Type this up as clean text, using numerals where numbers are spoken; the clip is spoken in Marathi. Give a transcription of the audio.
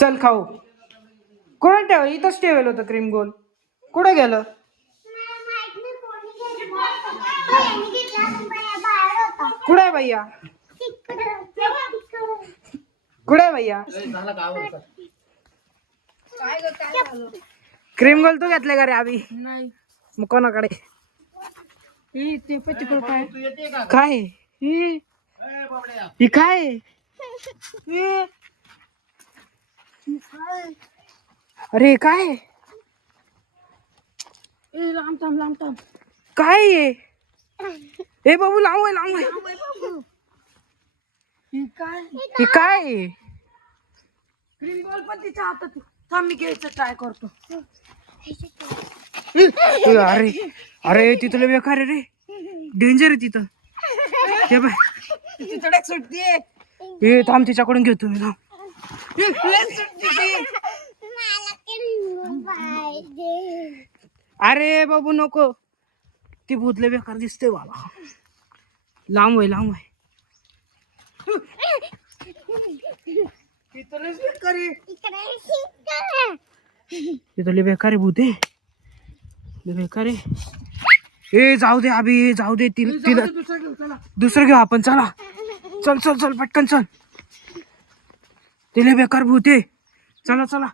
चल खाऊ. कुठं ठेव? इथंच ठेवेल होतं क्रीम गोल. कुठं गेलं? कुठे आहे भैया? कुठे आहे भैया? क्रीम गोल तू घेतले का रे अभि? नाही. मग कोणाकडे? ते पतिकडे काय काय ही काय? अरे काय लांब थांब लांब थांब. काय आहे? ए बाबू लांब आहे लांब आहे. ही काय हे काय आहे? क्रीम बॉल पण तिच्या हातात. थांब मी घ्यायचं ट्राय करतो. अरे अरे तिथं लय बेकार आहे रे. डेंजर आहे तिथं. ते बाय तिकडे सुटते. हे थांब तिच्याकडून घेतो मी. थांब. अरे बाबू नको. ती भूतले बेकार दिसते बाबा. लांब आहे लांब आहे. तिथं लय बेकार आहे भूत आहे. लय बेकार आहे. ए जाऊ दे अभि जाऊ दे. तिला दुसरं घेऊ आपण. चला चल चल चल पटकन चल. तिला बेकार भूत आहे. चला चला.